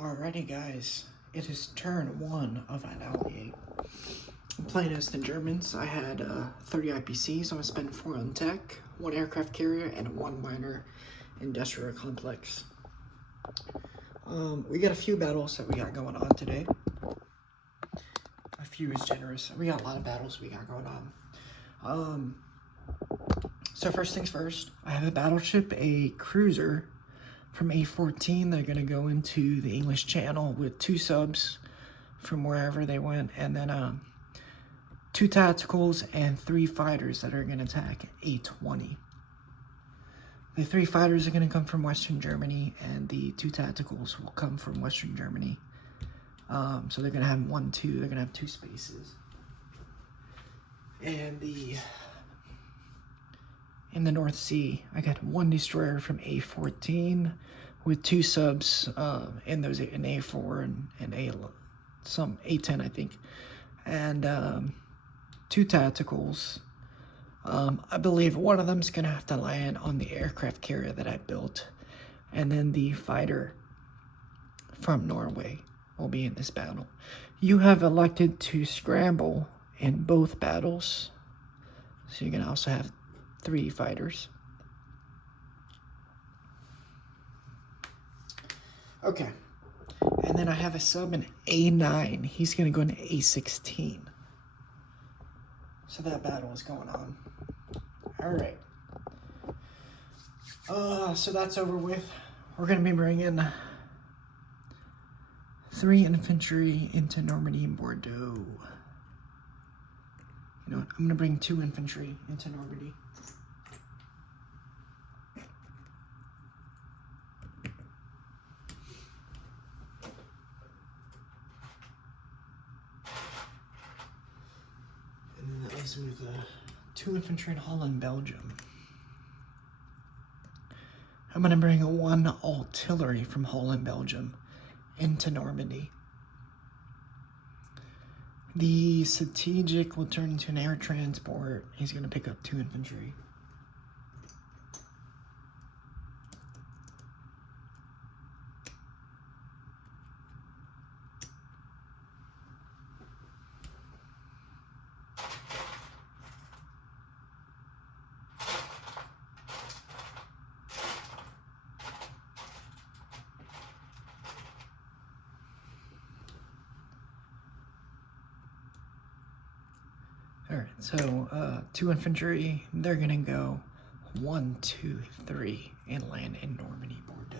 Alrighty guys, it is turn 1 of Annihilate. I'm playing as the Germans. I had 30 IPCs, so I'm going to spend 4 on tech, 1 aircraft carrier, and 1 minor industrial complex. We got a few battles that we got going on today. A few is generous. We got a lot of battles we got going on. So first things first, I have a battleship, a cruiser from A14. They're going to go into the English Channel with 2 subs from wherever they went, and then 2 tacticals and 3 fighters that are going to attack A20. The 3 fighters are going to come from Western Germany, and the 2 tacticals will come from Western Germany. So they're going to have 1, 2. They're going to have 2 spaces. And in the North Sea, I got 1 destroyer from A14 with 2 subs in those in A4 and some A10, I think, and 2 tacticals. I believe one of them is going to have to land on the aircraft carrier that I built, and then the fighter from Norway will be in this battle. You have elected to scramble in both battles, so you're going to also have 3 fighters. Okay, and then I have a sub in A9. He's going to go into A16. So that battle is going on. All right. So that's over with. We're going to be bringing 3 infantry into Normandy and Bordeaux. You know what? I'm going to bring 2 infantry into Normandy. With 2 infantry in Holland, Belgium. I'm going to bring 1 artillery from Holland, Belgium into Normandy. The strategic will turn into an air transport. He's going to pick up 2 infantry. Alright, so 2 infantry, they're gonna go 1, 2, 3 and land in Normandy, Bordeaux.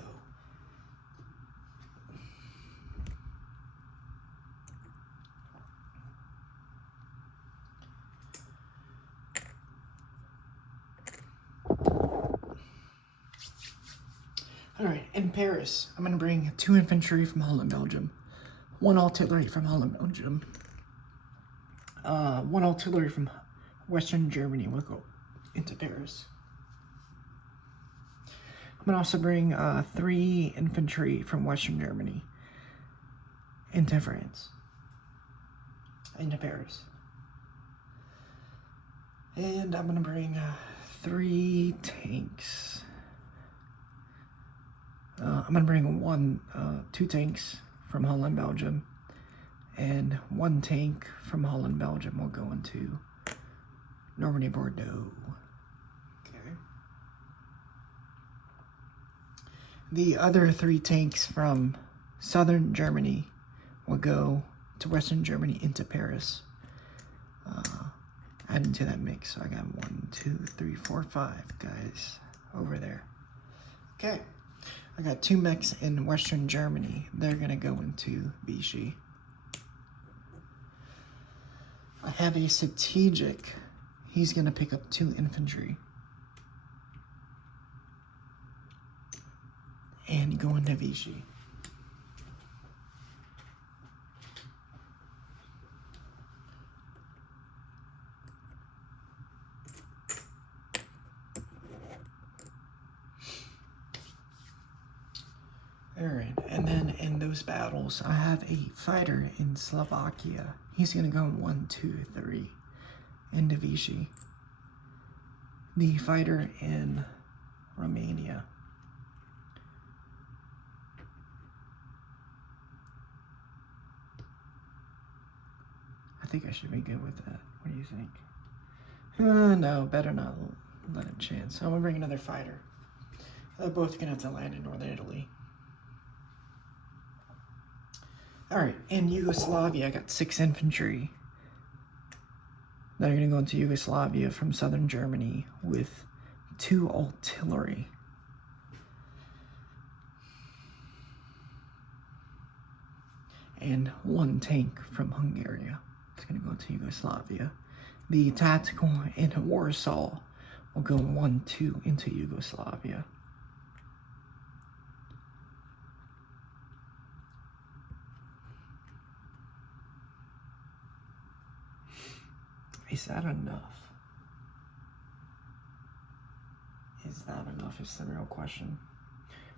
Alright, in Paris, I'm gonna bring 2 infantry from Holland, Belgium, 1 artillery from Holland, Belgium. 1 artillery from Western Germany will go into Paris. I'm going to also bring 3 infantry from Western Germany into France, into Paris. And I'm going to bring 3 tanks. I'm going to bring 2 tanks from Holland, Belgium. And 1 tank from Holland, Belgium will go into Normandy, Bordeaux. Okay. The other 3 tanks from Southern Germany will go to Western Germany into Paris. Add into that mix. So I got 1, 2, 3, 4, 5 guys over there. Okay. I got 2 mechs in Western Germany. They're going to go into Vichy. I have a strategic. He's going to pick up 2 infantry and go into Vichy. Alright, and then in those battles, I have a fighter in Slovakia. He's going to go 1, 2, 3 into Vichy. The fighter in Romania think I should be good with that. What do you think? No, better not let it chance. I'm gonna bring another fighter. They're both gonna have to land in northern Italy. Alright, in Yugoslavia, I got 6 infantry. They're gonna go into Yugoslavia from southern Germany with 2 artillery. And 1 tank from Hungary. It's gonna go to Yugoslavia. The tactical in Warsaw will go 1-2 into Yugoslavia. Is that enough? Is that enough is the real question.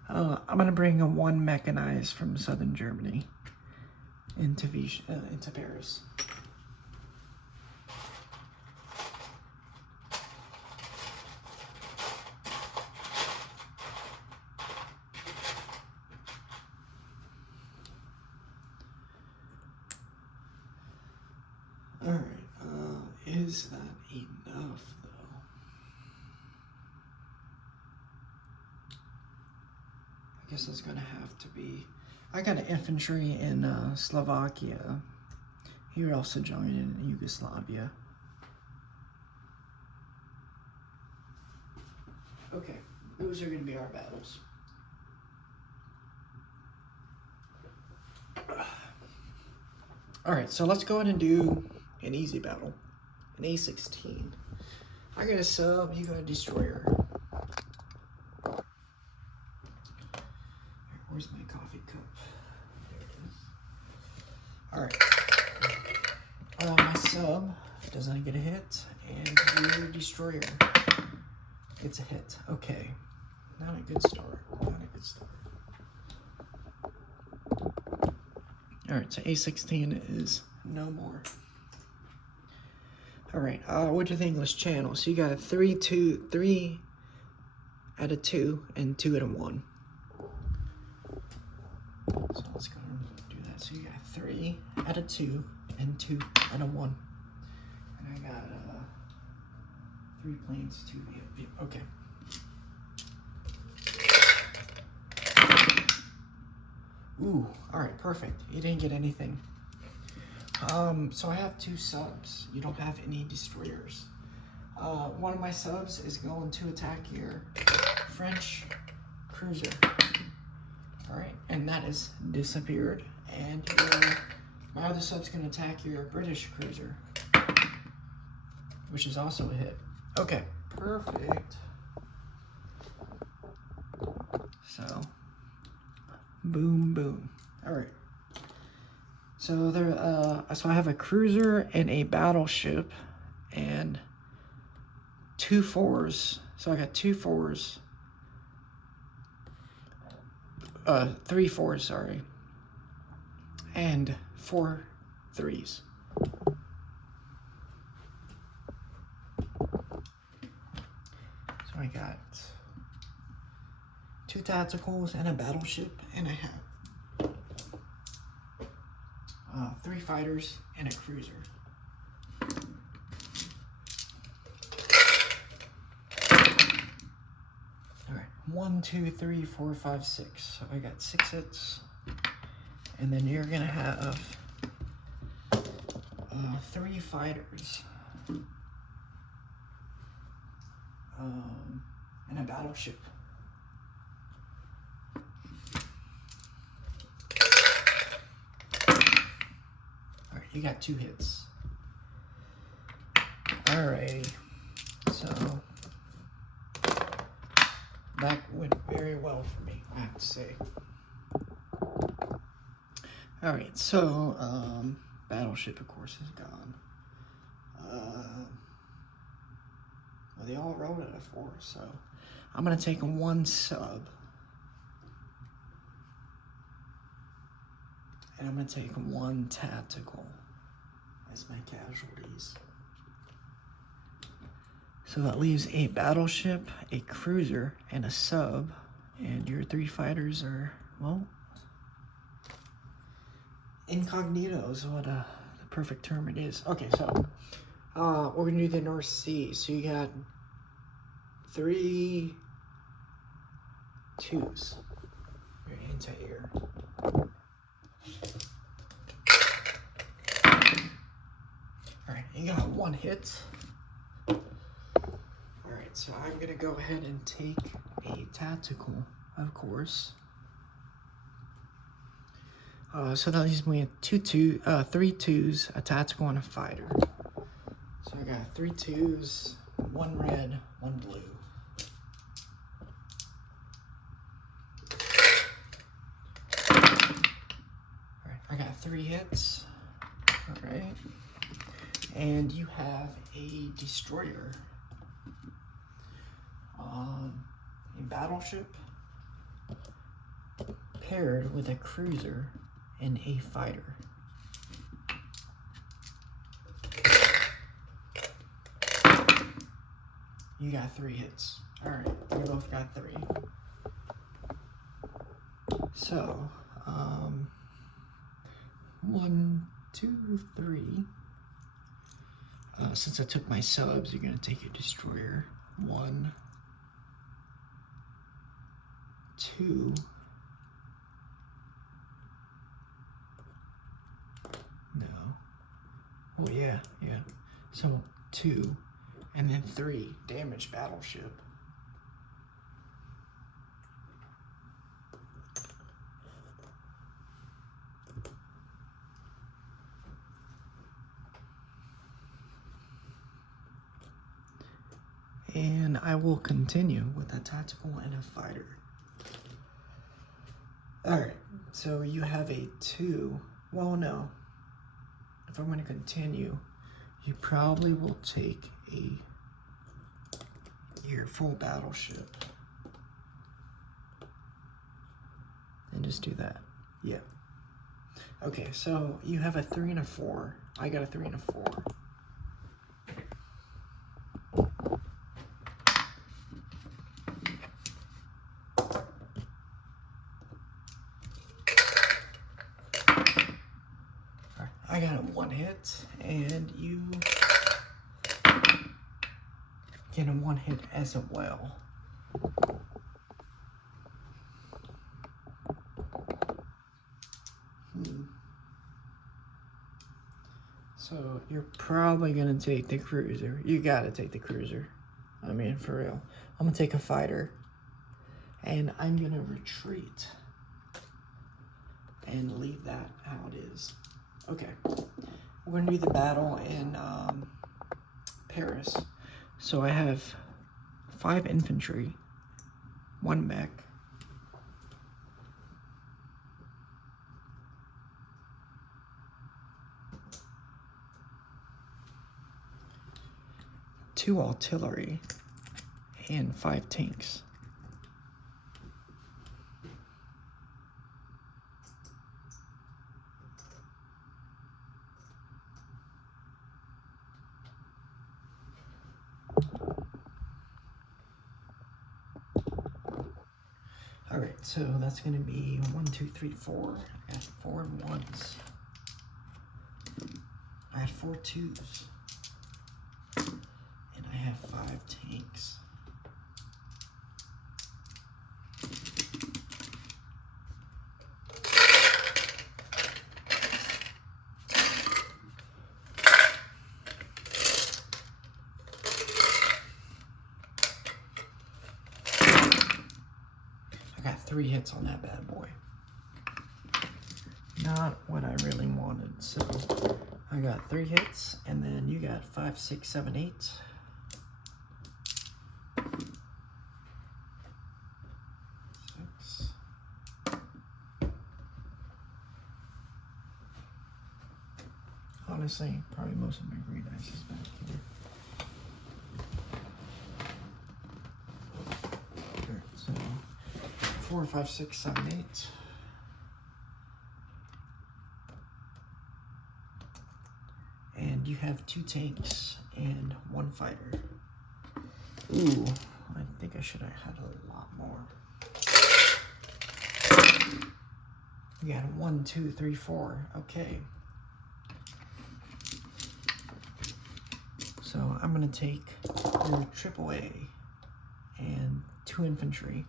I'm gonna bring a 1 mechanized from southern Germany into Paris. All right, is that enough though? I guess it's gonna have to be. I got an infantry in Slovakia. He would also join in Yugoslavia. Okay, those are gonna be our battles. All right, so let's go ahead and do an easy battle. An A16. I got a sub, you got a destroyer. Where's my coffee cup? There it is. All right. My sub doesn't get a hit, and your destroyer gets a hit. Okay. Not a good start. Not a good start. Alright, so A16 is no more. Alright, what do you think English channel? So you got 3 out of 2 and 2 out of 1. So let's go and do that. So you got 3 out of 2 and 2 out of 1. And I got 3 planes, 2 view. Okay. Ooh, alright, perfect. You didn't get anything. So I have 2 subs. You don't have any destroyers. One of my subs is going to attack your French cruiser. Alright, and that is disappeared. And my other sub's going to attack your British cruiser, which is also a hit. Okay, perfect. So, boom, boom. All right. So so I have a cruiser and a battleship, and 2 4s. So I got 2 4s. 3 4s, sorry, and 4 3s. So I got 2 tacticals and a battleship, and I have 3 fighters and a cruiser. All right, 1, 2, 3, 4, 5, 6. So I got 6 hits, and then you're gonna have 3 fighters and a battleship. You got 2 hits. Alrighty. So that went very well for me, I have to say. Alright, so battleship of course is gone. Well, they all rolled at a 4, so I'm gonna take 1 sub. And I'm gonna take 1 tactical as my casualties. So that leaves a battleship, a cruiser, and a sub. And your 3 fighters are, well, incognito is what the perfect term it is. Okay, so we're gonna do the North Sea. So you got 3 2s. Right into here. Alright, you got 1 hit. Alright, so I'm gonna go ahead and take a tactical, of course. So that leaves me with 3 2s, a tactical, and a fighter. So I got 3 2s, 1 red, 1 blue. Alright, I got 3 hits. Alright. And you have a destroyer, a battleship, paired with a cruiser and a fighter. You got 3 hits. Alright, we both got 3. So, 1, 2, 3. Since I took my subs, you're gonna take your destroyer. 1, 2. No. Oh yeah. So 2, and then 3 damage battleship. And I will continue with a tactical and a fighter. Alright, so you have a 2. Well, no. If I'm going to continue, you probably will take your full battleship. And just do that. Yeah. Okay, so you have a 3 and a 4. I got a 3 and a 4. I got a 1 hit, and you get a 1 hit as well. So you're probably gonna take the cruiser. You gotta take the cruiser. I mean, for real. I'm gonna take a fighter, and I'm gonna retreat and leave that how it is. Okay, we're gonna do the battle in Paris. So I have 5 infantry, 1 mech, 2 artillery, and 5 tanks. Alright, so that's going to be 1, 2, 3, 4. I got 4 1s. I had 4 2s. And I have 5 tanks. I got 3 hits on that bad boy. Not what I really wanted, so I got 3 hits, and then you got 5, 6, 7, 8. Honestly, probably most of my green ice is back here. Alright, so 4, 5, 6, 7, 8. And you have 2 tanks and 1 fighter. Ooh, I think I should have had a lot more. You got 1, 2, 3, 4. Okay. So I'm gonna take your AAA and 2 infantry.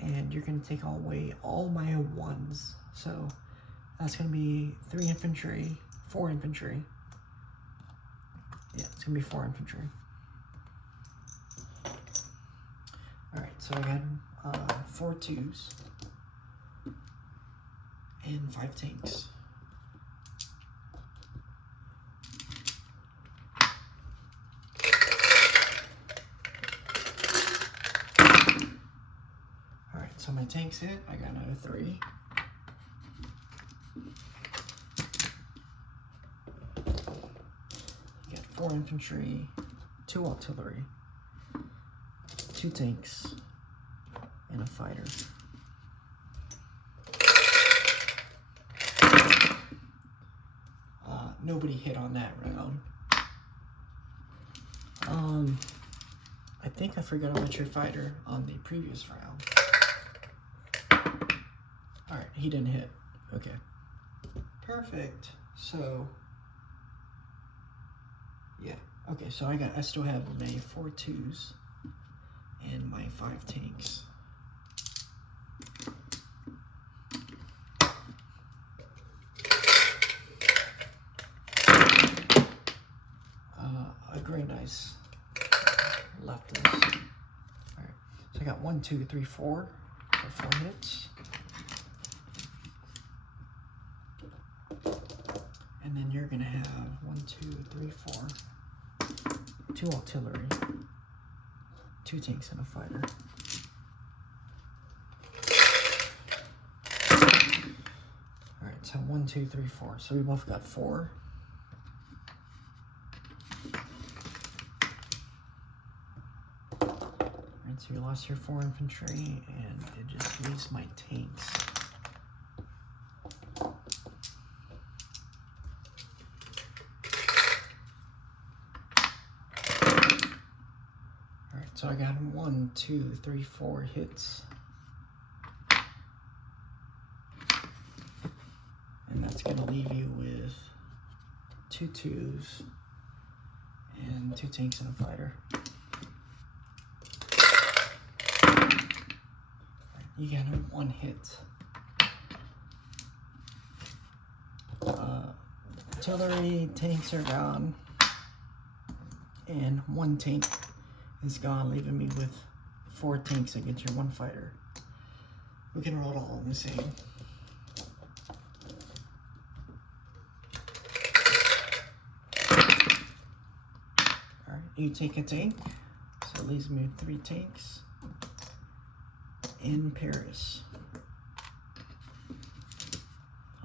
And you're gonna take away all my 1s. So that's gonna be 3 infantry, 4 infantry. Yeah, it's gonna be 4 infantry. Alright, so I got 4 2s and 5 tanks. Alright, so my tanks hit, I got another 3. You got 4 infantry, 2 artillery, 2 tanks, and a fighter. Nobody hit on that round. I think I forgot about your fighter on the previous round. Alright, he didn't hit. Okay. Perfect. So, yeah. Okay, so I still have my 4 2s and my 5 tanks. A very nice leftist. Alright, so I got 1, 2, 3, 4. So 4 hits. And then you're gonna have 1, 2, 3, 4. 2 artillery, 2 tanks, and a fighter. Alright, so 1, 2, 3, 4. So we both got 4. Alright, so you lost your 4 infantry, and it just leaves my tanks. So I got 1, 2, 3, 4 hits. And that's gonna leave you with 2 2s and 2 tanks and a fighter. You got 1 hit. Artillery, tanks are gone. And 1 tank is gone, leaving me with 4 tanks against your 1 fighter. We can roll it all in the same. Alright, you take a tank, so it leaves me with 3 tanks in Paris.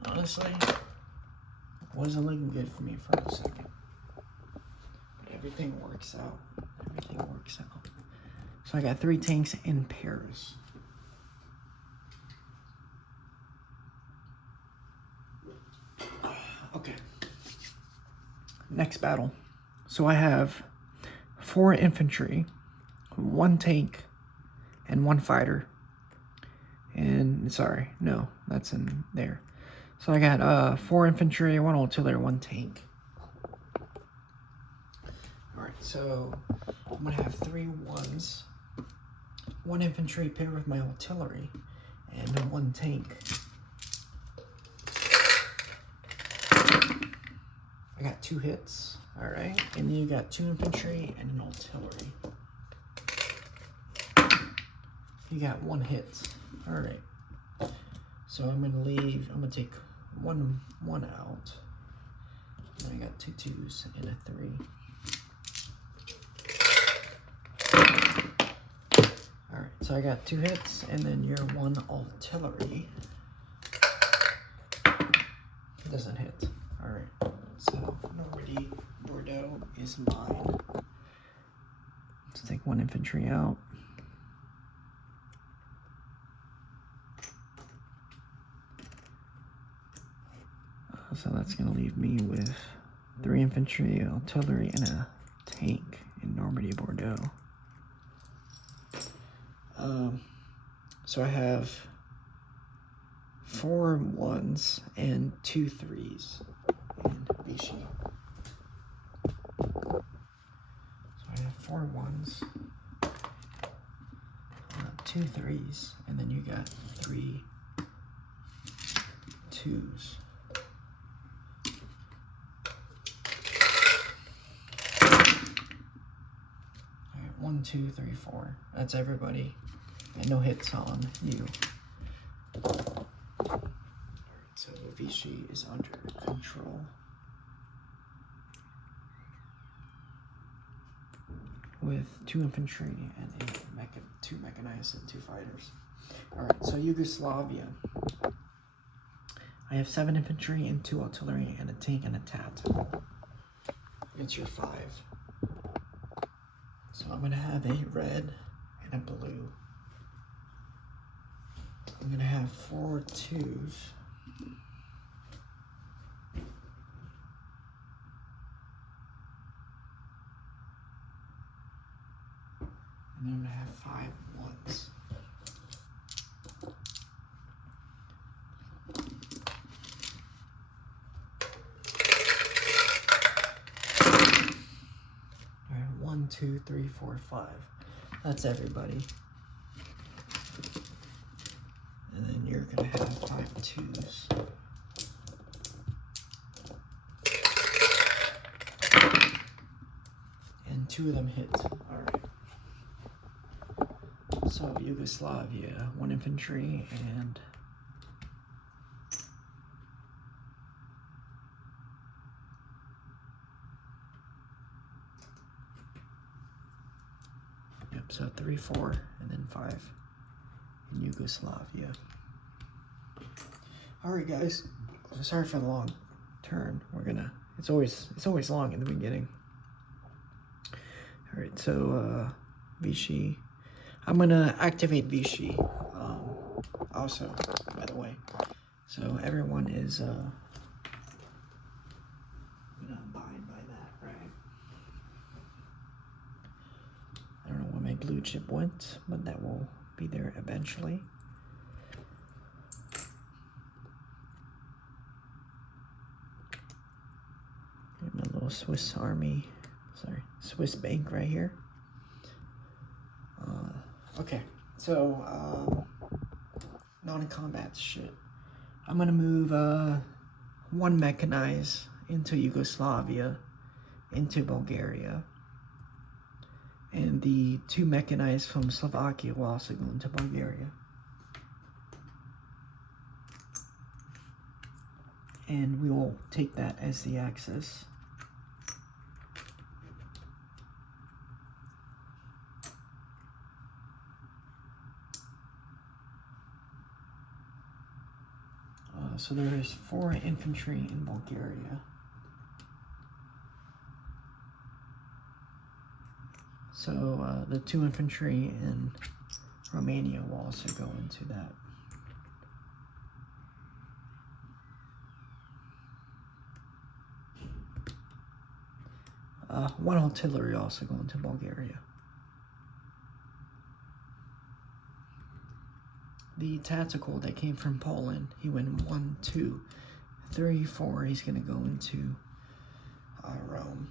Honestly, wasn't looking good for me for a second. Everything works out. Everything works out. So I got 3 tanks in Paris. Okay. Next battle. So I have 4 infantry, 1 tank, and 1 fighter. And sorry, no, that's in there. So I got 4 infantry, 1 artillery, 1 tank. Alright, so I'm gonna have 3 1s, 1 infantry paired with my artillery, and 1 tank. I got 2 hits, alright, and you got 2 infantry and an artillery. You got 1 hit, alright. So I'm gonna take one out. And I got 2 2s and a 3. Alright, so I got 2 hits, and then your 1 artillery doesn't hit. Alright, so Normandy Bordeaux is mine. Let's take 1 infantry out. So that's going to leave me with 3 infantry, artillery, and a tank in Normandy Bordeaux. So I have 4 1s and 2 3s Vichy. So I have 4 1s, 2 3s, and then you got 3 2s. Alright, 1, 2, 3, 4. That's everybody. And no hits on you. Alright, so Vichy is under control. With 2 infantry and 2 mechanized and 2 fighters. Alright, so Yugoslavia. I have 7 infantry and 2 artillery and a tank and a tactical. It's your 5. So I'm gonna have a red and a blue. I'm gonna have 4 2s. And I'm gonna have 5 1s. Alright, 1, 2, 3, 4, 5. That's everybody. And then you're gonna have 5 2s. And 2 of them hit. Alright. So Yugoslavia, 1 infantry and so 3 4 and then 5 in Yugoslavia. Alright guys, sorry for the long turn. It's always long in the beginning. Alright, so Vichy. I'm gonna activate Vichy also, by the way. So everyone is gonna abide by that, right? I don't know where my blue chip went, but that will be there eventually. My little Swiss Swiss bank right here. Okay, so non-combat shit. I'm gonna move 1 mechanized into Yugoslavia, into Bulgaria, and the 2 mechanized from Slovakia will also go into Bulgaria. And we will take that as the axis. So there is 4 infantry in Bulgaria. So the 2 infantry in Romania will also go into that. One artillery also go into Bulgaria. The tactical that came from Poland, he went 1, 2, 3, 4. He's going to go into Rome.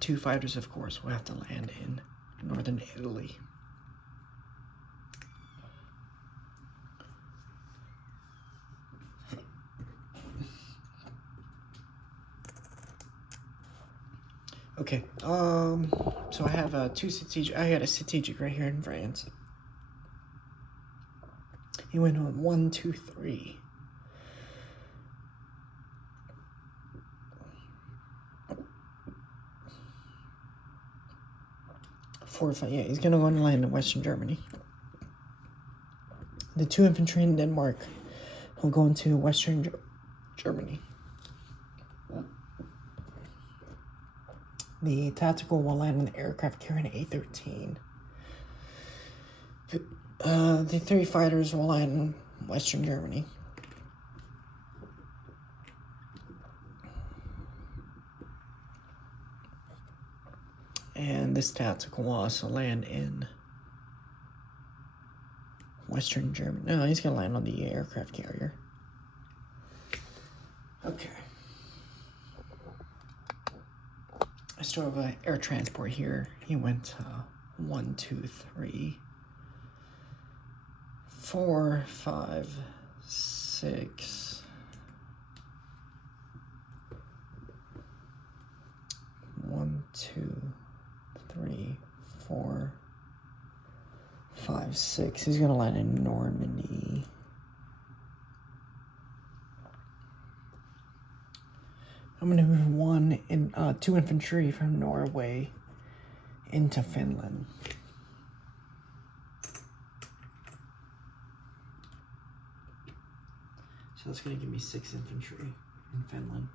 2 fighters, of course, will have to land in northern Italy. Okay, so I have 2 strategic. I got a strategic right here in France. He went on 1, 2, 3. Four, 5. Yeah, he's gonna go and land in Western Germany. The 2 infantry in Denmark will go into Western Germany. The tactical will land in the aircraft carrying an A-13. The 3 fighters will land in Western Germany. And this tactical will also land in Western Germany. No, he's going to land on the aircraft carrier. Okay. I still have an air transport here. He went 1, 2, 3, 4, 5, 6. 1, 2, 3, 4, 5, 6. He's gonna land in Normandy. I'm gonna move 2 infantry from Norway into Finland. So that's gonna give me 6 infantry in Finland.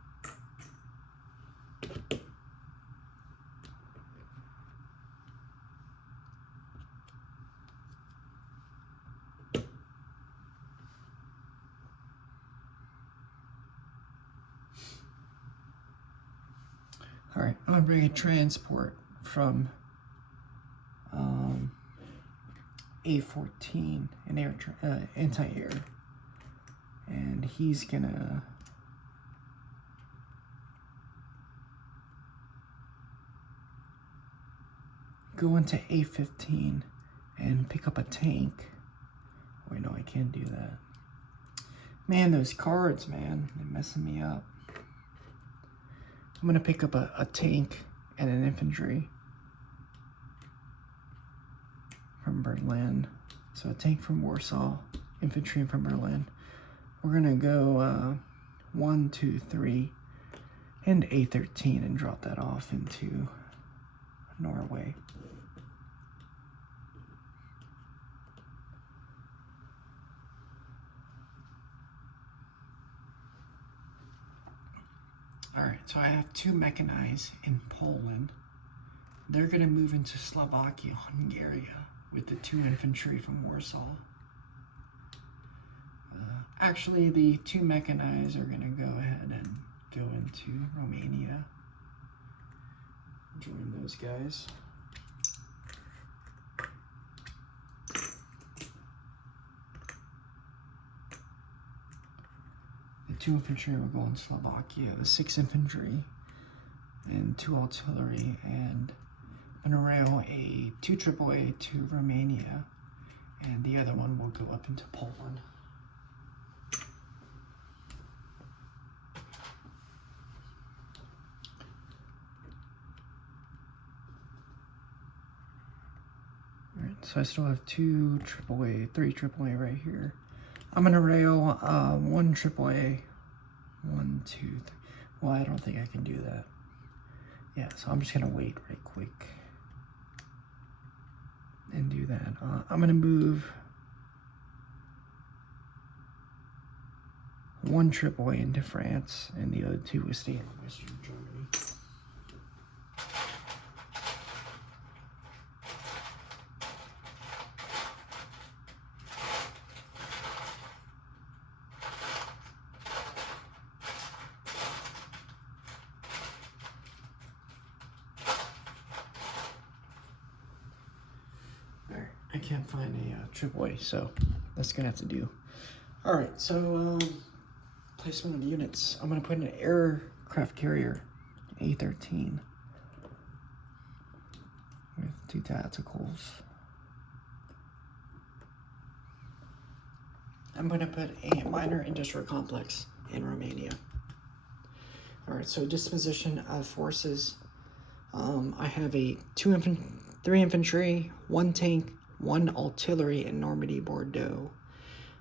All right, I'm gonna bring a transport from A-14, an anti-air, and he's gonna go into A-15 and pick up a tank. Wait, no, I can't do that. Man, those cards, man, they're messing me up. I'm gonna pick up a tank and an infantry from Berlin. So a tank from Warsaw, infantry from Berlin. We're gonna go 1, 2, 3, and A-13 and drop that off into Norway. All right, so I have 2 mechanized in Poland. They're gonna move into Slovakia, Hungary, with the 2 infantry from Warsaw. Actually, the 2 mechanized are gonna go ahead and go into Romania. Join those guys. The 2 infantry will go in Slovakia, the 6 infantry and 2 artillery, and I'm gonna rail a 2 AAA to Romania, and the other one will go up into Poland. Alright, so I still have 2 AAA, 3 AAA right here. I'm gonna rail 1 AAA, 1, 2, 3. Well, I don't think I can do that. Yeah, so I'm just gonna wait right quick and do that. I'm gonna move 1 AAA into France, and the other 2 will stay in Western Germany. I can't find a AAA, so that's gonna have to do. All right, so placement of units. I'm gonna put an aircraft carrier, A-13, with 2 tacticals. I'm gonna put a minor industrial complex in Romania. All right, so disposition of forces. I have a 3 infantry, 1 tank, 1 artillery in Normandy, Bordeaux.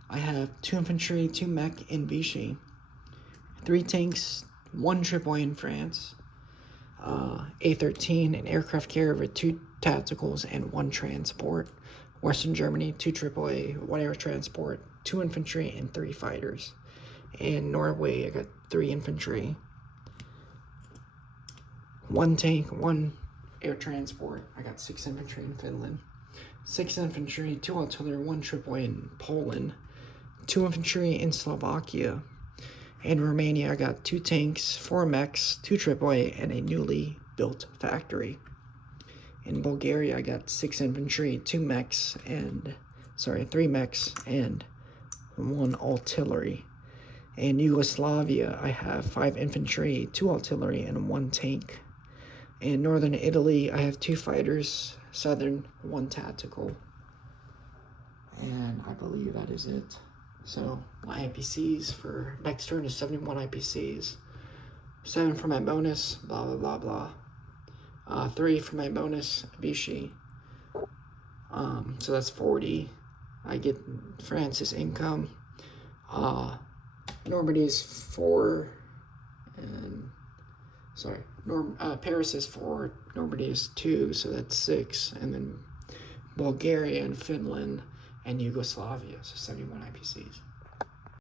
I have 2 infantry, 2 mech in Vichy, 3 tanks, 1 AAA in France, A-13, an aircraft carrier with 2 tacticals and 1 transport. Western Germany, 2 AAA, 1 air transport, 2 infantry, and 3 fighters. In Norway, I got 3 infantry, 1 tank, 1 air transport. I got 6 infantry in Finland, 6 infantry, 2 artillery, 1 AAA in Poland, 2 infantry in Slovakia. In Romania, I got 2 tanks, 4 mechs, 2 AAA, and a newly built factory. In Bulgaria, I got 6 infantry, 2 mechs, and 3 mechs, and 1 artillery. In Yugoslavia, I have 5 infantry, 2 artillery, and 1 tank. In northern Italy, I have 2 fighters, southern, 1 tactical. And I believe that is it. So my IPCs for next turn is 71 IPCs. 7 for my bonus, blah, blah, blah, blah. 3 for my bonus, Vichy. So that's 40. I get France's income. Normandy is 4. And, sorry, Paris is 4. Normandy is 2, so that's 6. And then Bulgaria and Finland and Yugoslavia, so 71 IPCs.